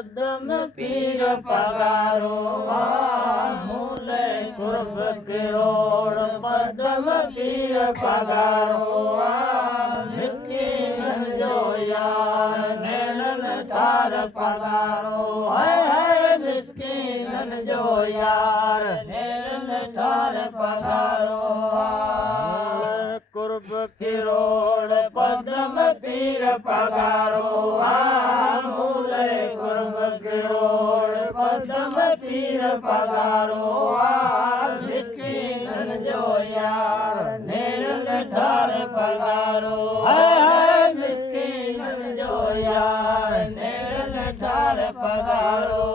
पदम पीर पगारो मूले कुर्ब किरोड़ पदम पीर पगारो मिस्कीन जो यार नेड़न ठार पगारो है मिस्कीन जो यार नेड़न ठार पगारो कुर्ब किरोड़ पदम पीर पगारो मूले कुर्ब किरोड़ पदम पीर पगारो मिस्कीन जो यार नेड़न ठार पगारो है मिस्कीन जो यार नेड़न ठार पगारो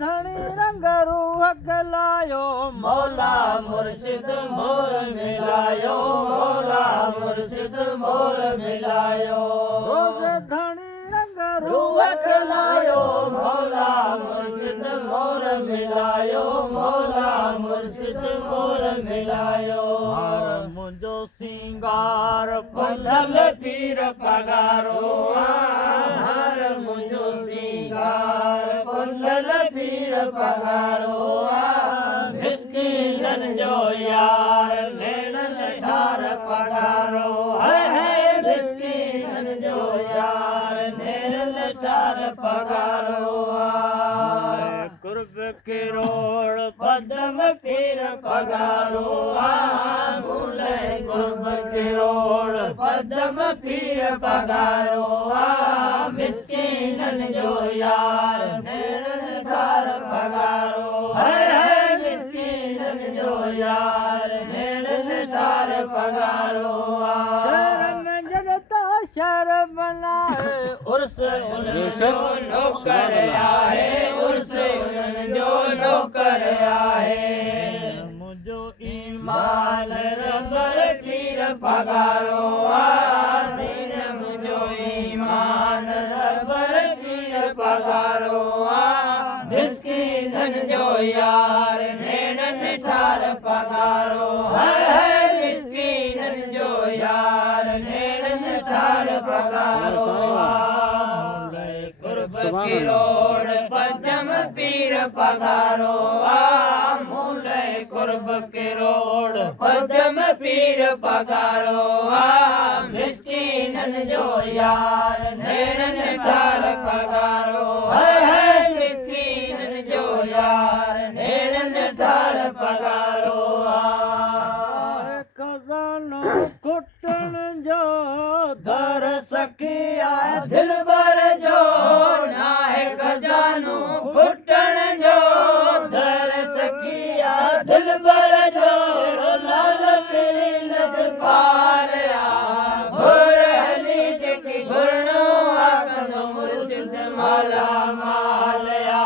धनी रंग रूह गलायो मौला मुर्शिद मोर मिलायो मौला मुर्शिद मोर मिलायो रोज धनी रंग रूह गलायो मौला मुर्शिद मोर मिलायो मौला मुर्शिद मोर मिलायो हार मुंजो सिंगार पदम पीर पगारो हार मुंजो सिंगार पदम पीर पगारो मिस्कीनन जो यार नेड़न ठार पगारो है मिस्कीनन जो यार नेड़न ठार पगारो कुर्ब किरोड़ पदम पीर पगारो मूले कुर्ब किरोड़ पदम पीर पगारो मिस्कीनन जो यार नेड़न ठार पगारो है मिस्कीनन जो यार नेड़न ठार पगारो शर्म जनता शर्म बनाए उर्स उन्हनि जो नौकर आहे उर्स उन्हनि जो नौकर आहे मुंहिंजो ईमान रबर पीर पगारो दीन मुंहिंजो ईमान रबर पीर पगारो मिस्कीनन जो यार नेड़न ठार पगारो है मिस्कीनन जो यार नेड़न ठार पगारो कुर्ब किरोड़ पदम पीर पगारो मूले कुर्ब किरोड़ पदम पीर पगारो मिस्कीनन जो यार नेड़न ठार पगारो है मिस्कीनन जो यार नेड़न ठार पगारो खजानो कुटन जो दर सखिया दिल भर जो नाहे खजानो कुटन जो दर सखिया दिल भर जो लाल पीली लजपालिया घुर हली जेकी घुरणो आकंदो मुर्शिद माला मालया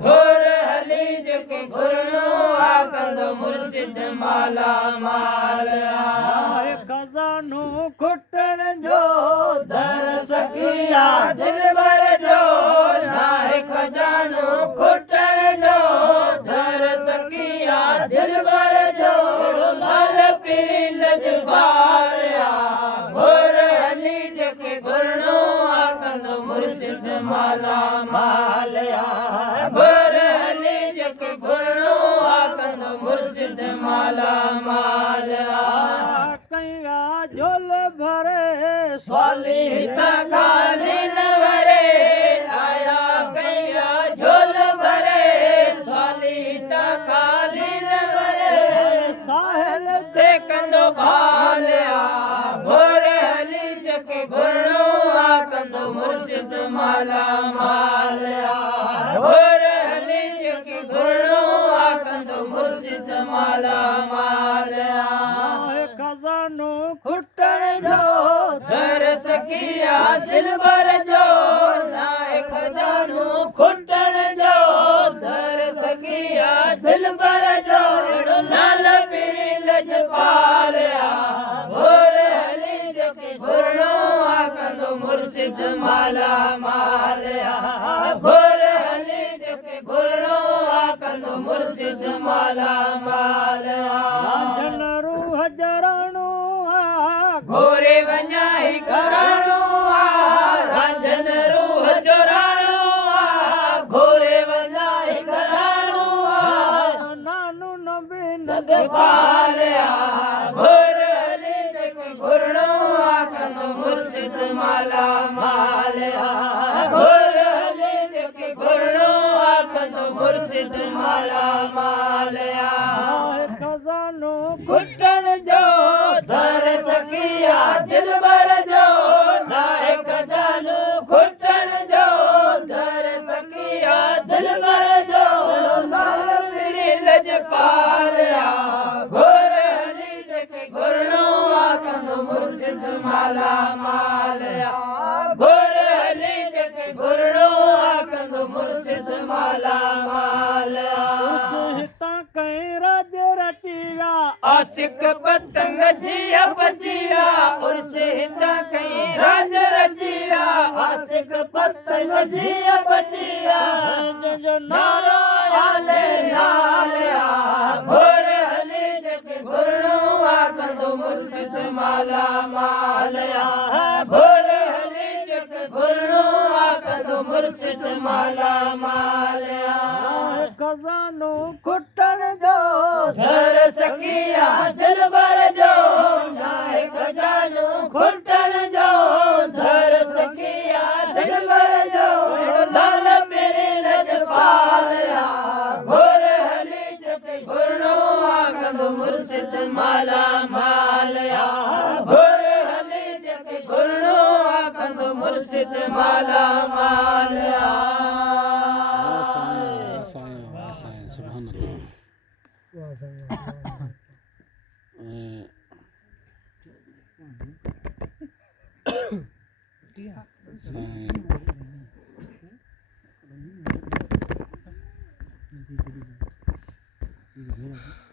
घुर हली जेकी घुरणो आकंदो मुर्शिद माला मालया खजानो कुटण जो दर सखिया दिल भर जो नाहे खजानो कुटण जो दर सखिया दिल भर जो लाल पीरी लजपालिया घुर हली जेके घुरणो आकंदो मुर्शिद माला मालया घुर हली जेके घुरणो आकंदो मुर्शिद माला मालया कैया झोल भरे स्वाली खाली न भरे आया कैया झोल भरे स्वाली खाली न भरे साहिल ते कंदो भालिया घुर हली जेके घुरणो आकंदो मुर्शिद माला मालया घुर हली जेके घुरणो आकंदो मुर्शिद माला मालया खजानो खुटण जो दर सखिया दिल भर जो नाहे खजानो खुटण जो दर सखिया दिल भर जो लाल पीरी लजपालिया घुर हली जेके घुरणो आकंदो मुर्शिद माला मालया घुर हली जेके घुरणो आकंदो मुर्शिद माला मालया हजराणो घोरे वञाई घराणो रांझन रूह चोराणो पालिया घुर हली जेके घुरणो आखंदो मुर्शिद माला मालिया घुर हली जेके घुरणो आखंदो मुर्शिद माला मालिया खजानो घुटण जो धर सकिया दिलबर जो नाहे खजानो घुटण जो धर सकिया दिलबर जो लाल पीड़ी लजपालिया घुर हली जेके घुरणो आखंदो मुर्शिद माला मालिया घुर हली जेके घुरणो आखंदो मुर्शिद माला मालिया हिता कई राज रचिया आशिक पतंग जिया बजिया उर्से हिता कई राज रचिया आशिक पतंग जिया बजिया जो नारो आले नालिया घुर हली जेके घुरणो आखंदो मुर्शिद माला मालिया घुर हली जेके घुरणो आखंदो मुर्शिद माला मालिया खजानो खुटण जो धर सकिया दिलबर जो नाहे खजानो खुटण जो धर सकिया दिलबर जो लाल पीड़ी लजपालिया घुर हली जेके घुरणो आखंदो मुर्शिद माला मालिया घुर हली जेके घुरणो आखंदो मुर्शिद माला मालिया सुभान अल्लाह